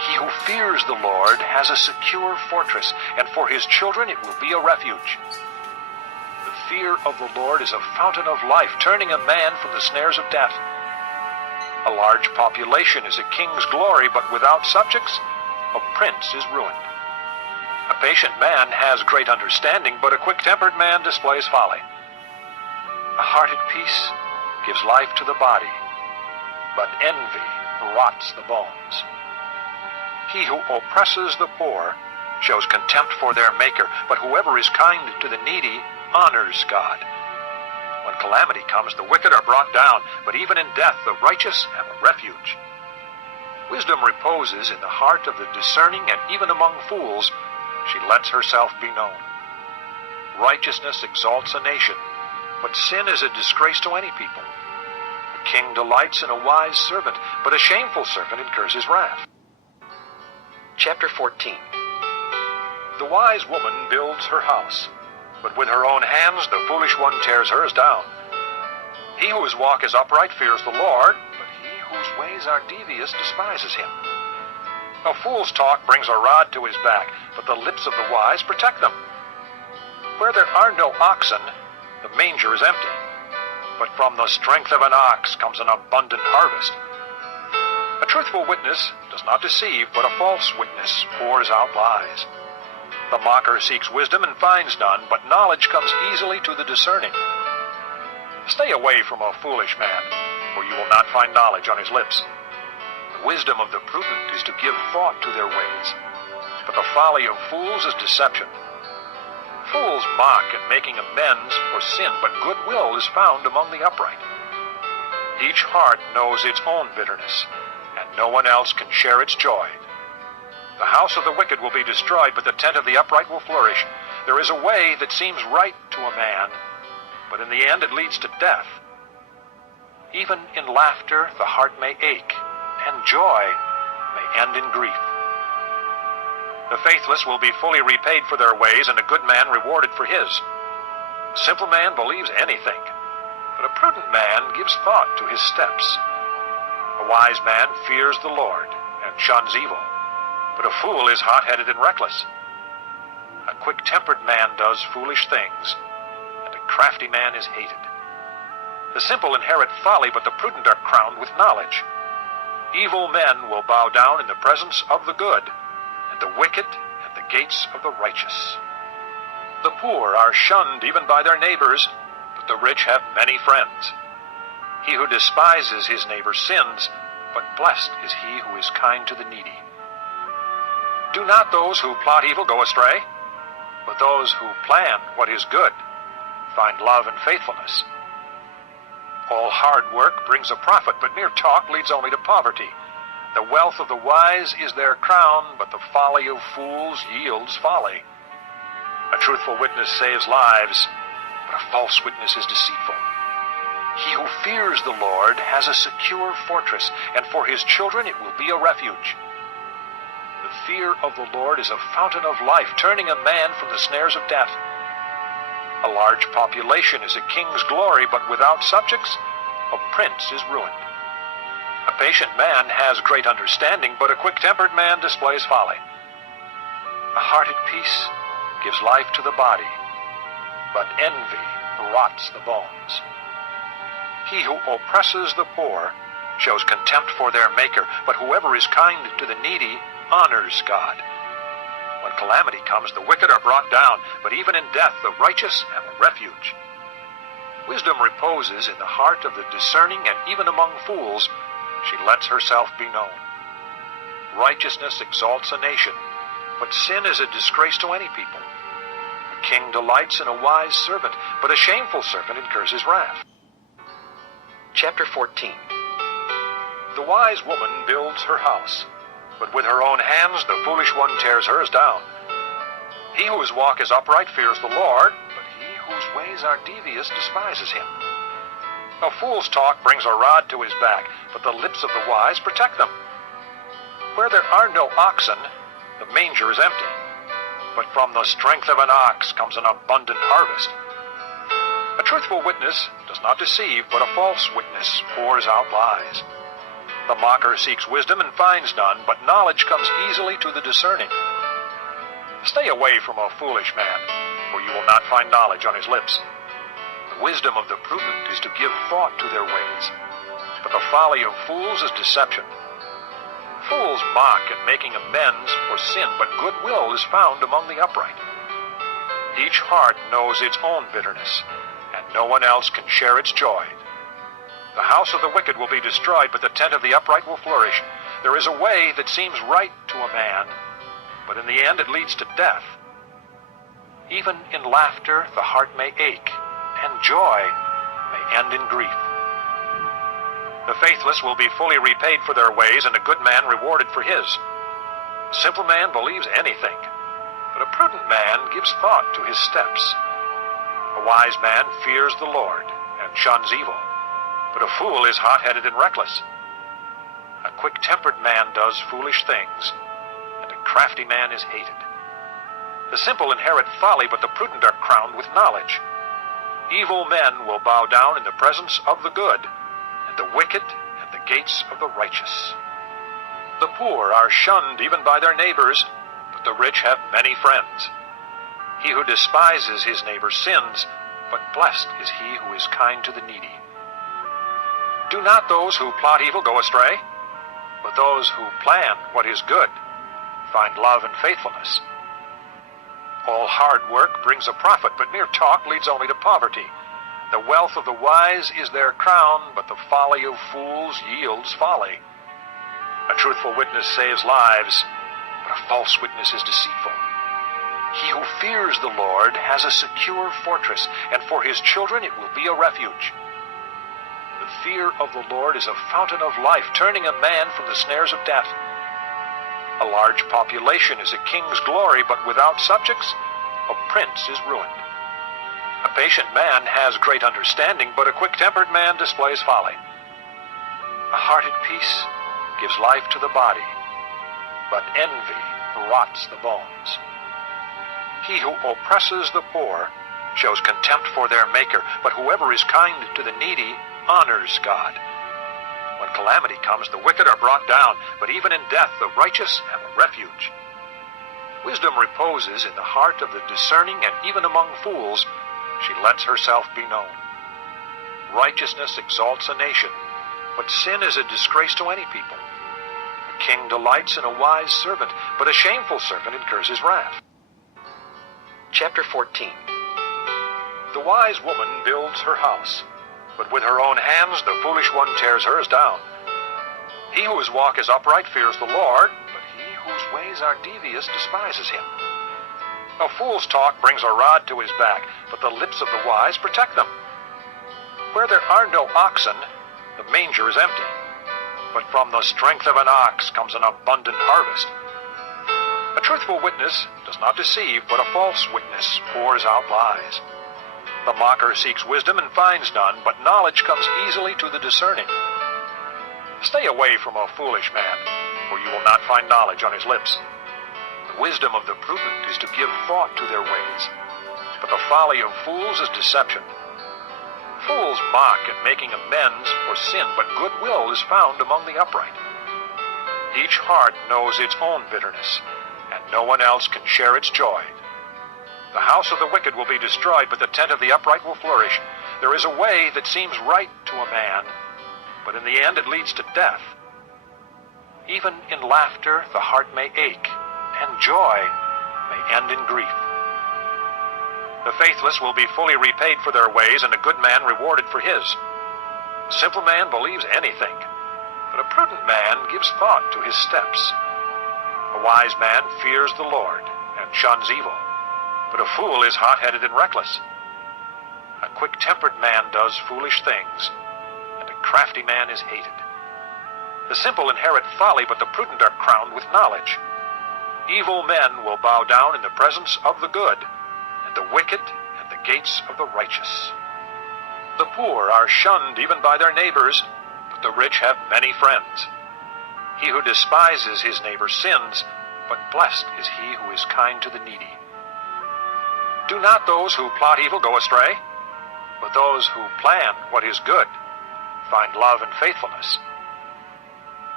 He who fears the Lord has a secure fortress, and for his children it will be a refuge. The fear of the Lord is a fountain of life, turning a man from the snares of death. A large population is a king's glory, but without subjects, a prince is ruined. A patient man has great understanding, but a quick-tempered man displays folly. A heart at peace gives life to the body, but envy rots the bones. He who oppresses the poor shows contempt for their Maker, but whoever is kind to the needy honors God. When calamity comes, the wicked are brought down, but even in death the righteous have a refuge. Wisdom reposes in the heart of the discerning, and even among fools she lets herself be known. Righteousness exalts a nation, but sin is a disgrace to any people. A king delights in a wise servant, but a shameful servant incurs his wrath. Chapter 14. The wise woman builds her house, but with her own hands the foolish one tears hers down. He whose walk is upright fears the Lord, but he whose ways are devious despises him. A fool's talk brings a rod to his back, but the lips of the wise protect them. Where there are no oxen, the manger is empty, but from the strength of an ox comes an abundant harvest. A truthful witness does not deceive, but a false witness pours out lies. The mocker seeks wisdom and finds none, but knowledge comes easily to the discerning. Stay away from a foolish man, for you will not find knowledge on his lips. The wisdom of the prudent is to give thought to their ways, but the folly of fools is deception. Fools mock at making amends for sin, but goodwill is found among the upright. Each heart knows its own bitterness, and no one else can share its joy. The house of the wicked will be destroyed, but the tent of the upright will flourish. There is a way that seems right to a man, but in the end it leads to death. Even in laughter the heart may ache, and joy may end in grief. The faithless will be fully repaid for their ways, and a good man rewarded for his. A simple man believes anything, but a prudent man gives thought to his steps. A wise man fears the Lord and shuns evil, but a fool is hot-headed and reckless. A quick-tempered man does foolish things, and a crafty man is hated. The simple inherit folly, but the prudent are crowned with knowledge. Evil men will bow down in the presence of the good, and the wicked at the gates of the righteous. The poor are shunned even by their neighbors, but the rich have many friends. He who despises his neighbor sins, but blessed is he who is kind to the needy. Do not those who plot evil go astray, but those who plan what is good find love and faithfulness. All hard work brings a profit, but mere talk leads only to poverty. The wealth of the wise is their crown, but the folly of fools yields folly. A truthful witness saves lives, but a false witness is deceitful. He who fears the Lord has a secure fortress, and for his children it will be a refuge. The fear of the Lord is a fountain of life, turning a man from the snares of death. A large population is a king's glory, but without subjects, a prince is ruined. A patient man has great understanding, but a quick-tempered man displays folly. A heart at peace gives life to the body, but envy rots the bones. He who oppresses the poor shows contempt for their Maker, but whoever is kind to the needy honors God. When calamity comes, the wicked are brought down, but even in death the righteous have a refuge. Wisdom reposes in the heart of the discerning, and even among fools she lets herself be known. Righteousness exalts a nation, but sin is a disgrace to any people. A king delights in a wise servant, but a shameful servant incurs his wrath. Chapter 14. The wise woman builds her house, but with her own hands the foolish one tears hers down. He whose walk is upright fears the Lord, but he whose ways are devious despises him. A fool's talk brings a rod to his back, but the lips of the wise protect them. Where there are no oxen, the manger is empty, but from the strength of an ox comes an abundant harvest. A truthful witness does not deceive, but a false witness pours out lies. The mocker seeks wisdom and finds none, but knowledge comes easily to the discerning. Stay away from a foolish man, for you will not find knowledge on his lips. The wisdom of the prudent is to give thought to their ways, but the folly of fools is deception. Fools mock at making amends for sin, but goodwill is found among the upright. Each heart knows its own bitterness, and no one else can share its joy. The house of the wicked will be destroyed, but the tent of the upright will flourish. There is a way that seems right to a man, but in the end it leads to death. Even in laughter the heart may ache, and joy may end in grief. The faithless will be fully repaid for their ways, and a good man rewarded for his. A simple man believes anything, but a prudent man gives thought to his steps. A wise man fears the Lord and shuns evil, but a fool is hot-headed and reckless. A quick-tempered man does foolish things, and a crafty man is hated. The simple inherit folly, but the prudent are crowned with knowledge. Evil men will bow down in the presence of the good, and the wicked at the gates of the righteous. The poor are shunned even by their neighbors, but the rich have many friends. He who despises his neighbor sins, but blessed is he who is kind to the needy. Do not those who plot evil go astray, but those who plan what is good find love and faithfulness. All hard work brings a profit, but mere talk leads only to poverty. The wealth of the wise is their crown, but the folly of fools yields folly. A truthful witness saves lives, but a false witness is deceitful. He who fears the Lord has a secure fortress, and for his children it will be a refuge. The fear of the Lord is a fountain of life, turning a man from the snares of death. A large population is a king's glory, but without subjects, a prince is ruined. A patient man has great understanding, but a quick-tempered man displays folly. A heart at peace gives life to the body, but envy rots the bones. He who oppresses the poor shows contempt for their Maker, but whoever is kind to the needy honors God. When calamity comes, the wicked are brought down, but even in death the righteous have a refuge. Wisdom reposes in the heart of the discerning, and even among fools she lets herself be known. Righteousness exalts a nation, but sin is a disgrace to any people. A king delights in a wise servant, but a shameful servant incurs his wrath. Chapter 14. The wise woman builds her house, but with her own hands the foolish one tears hers down. He whose walk is upright fears the Lord, but he whose ways are devious despises him. A fool's talk brings a rod to his back, but the lips of the wise protect them. Where there are no oxen, the manger is empty, but from the strength of an ox comes an abundant harvest. A truthful witness does not deceive, but a false witness pours out lies. The mocker seeks wisdom and finds none, but knowledge comes easily to the discerning. Stay away from a foolish man, for you will not find knowledge on his lips. The wisdom of the prudent is to give thought to their ways, but the folly of fools is deception. Fools mock at making amends for sin, but goodwill is found among the upright. Each heart knows its own bitterness, and no one else can share its joy. The house of the wicked will be destroyed, but the tent of the upright will flourish. There is a way that seems right to a man, but in the end it leads to death. Even in laughter the heart may ache, and joy may end in grief. The faithless will be fully repaid for their ways, and a good man rewarded for his. A simple man believes anything, but a prudent man gives thought to his steps. A wise man fears the Lord and shuns evil, but a fool is hot-headed and reckless. A quick-tempered man does foolish things, and a crafty man is hated. The simple inherit folly, but the prudent are crowned with knowledge. Evil men will bow down in the presence of the good, and the wicked at the gates of the righteous. The poor are shunned even by their neighbors, but the rich have many friends. He who despises his neighbor sins, but blessed is he who is kind to the needy. Do not those who plot evil go astray, but those who plan what is good find love and faithfulness.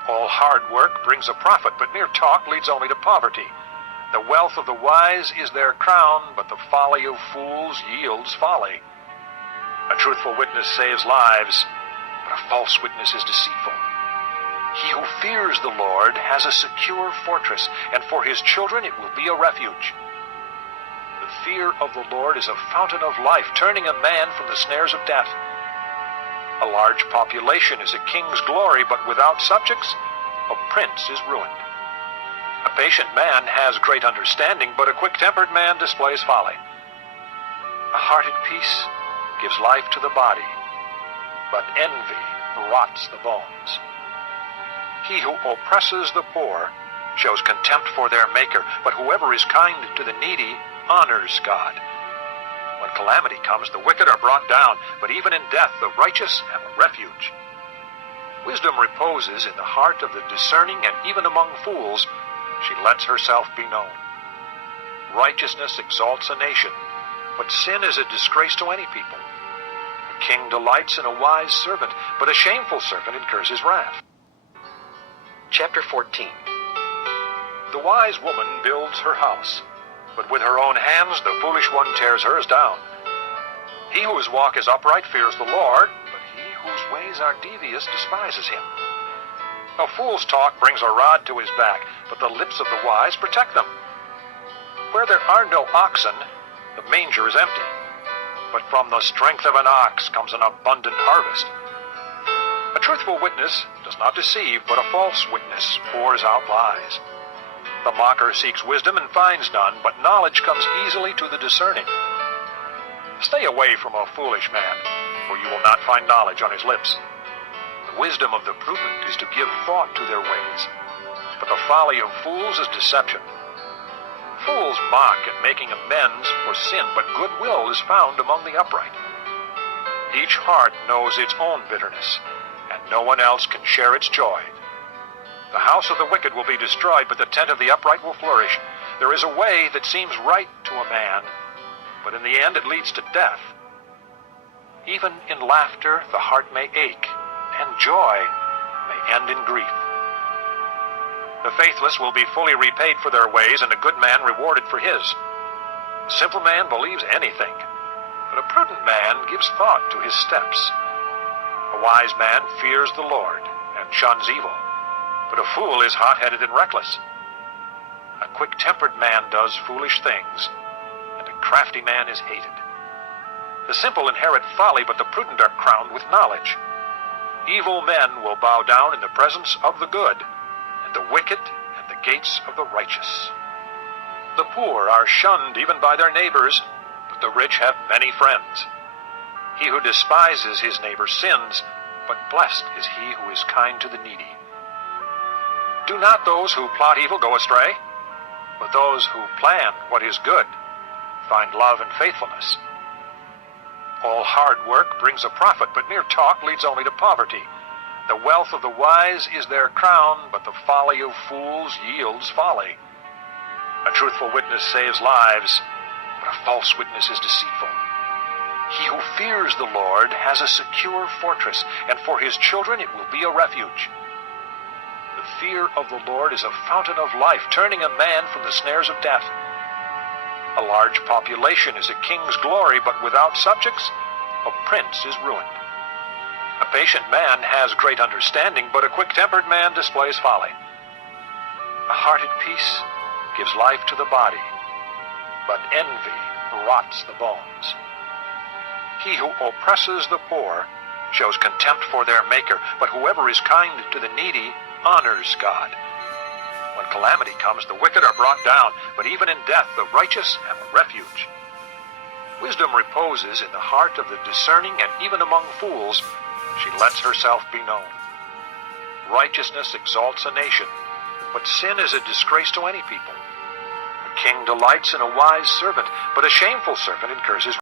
All hard work brings a profit, but mere talk leads only to poverty. The wealth of the wise is their crown, but the folly of fools yields folly. A truthful witness saves lives, but a false witness is deceitful. He who fears the Lord has a secure fortress, and for his children it will be a refuge. The fear of the Lord is a fountain of life, turning a man from the snares of death. A large population is a king's glory, but without subjects, a prince is ruined. A patient man has great understanding, but a quick-tempered man displays folly. A heart at peace gives life to the body, but envy rots the bones. He who oppresses the poor shows contempt for their Maker, but whoever is kind to the needy honors God. When calamity comes, the wicked are brought down, but even in death the righteous have a refuge. Wisdom reposes in the heart of the discerning, and even among fools she lets herself be known. Righteousness exalts a nation, but sin is a disgrace to any people. A king delights in a wise servant, but a shameful servant incurs his wrath. Chapter 14. The wise woman builds her house, but with her own hands the foolish one tears hers down. He whose walk is upright fears the Lord, but he whose ways are devious despises him. A fool's talk brings a rod to his back, but the lips of the wise protect them. Where there are no oxen, the manger is empty, but from the strength of an ox comes an abundant harvest. A truthful witness does not deceive, but a false witness pours out lies. The mocker seeks wisdom and finds none, but knowledge comes easily to the discerning. Stay away from a foolish man, for you will not find knowledge on his lips. The wisdom of the prudent is to give thought to their ways, but the folly of fools is deception. Fools mock at making amends for sin, but goodwill is found among the upright. Each heart knows its own bitterness, and no one else can share its joy. The house of the wicked will be destroyed, but the tent of the upright will flourish. There is a way that seems right to a man, but in the end it leads to death. Even in laughter the heart may ache, and joy may end in grief. The faithless will be fully repaid for their ways, and a good man rewarded for his. A simple man believes anything, but a prudent man gives thought to his steps. A wise man fears the Lord and shuns evil, but a fool is hot-headed and reckless. A quick-tempered man does foolish things, and a crafty man is hated. The simple inherit folly, but the prudent are crowned with knowledge. Evil men will bow down in the presence of the good, and the wicked at the gates of the righteous. The poor are shunned even by their neighbors, but the rich have many friends. He who despises his neighbor sins, but blessed is he who is kind to the needy. Do not those who plot evil go astray, but those who plan what is good find love and faithfulness. All hard work brings a profit, but mere talk leads only to poverty. The wealth of the wise is their crown, but the folly of fools yields folly. A truthful witness saves lives, but a false witness is deceitful. He who fears the Lord has a secure fortress, and for his children it will be a refuge. The fear of the Lord is a fountain of life, turning a man from the snares of death. A large population is a king's glory, but without subjects, a prince is ruined. A patient man has great understanding, but a quick-tempered man displays folly. A heart at peace gives life to the body, but envy rots the bones. He who oppresses the poor shows contempt for their Maker, but whoever is kind to the needy honors God. When calamity comes, the wicked are brought down, but even in death the righteous have a refuge. Wisdom reposes in the heart of the discerning, and even among fools she lets herself be known. Righteousness exalts a nation, but sin is a disgrace to any people. A king delights in a wise servant, but a shameful servant incurs his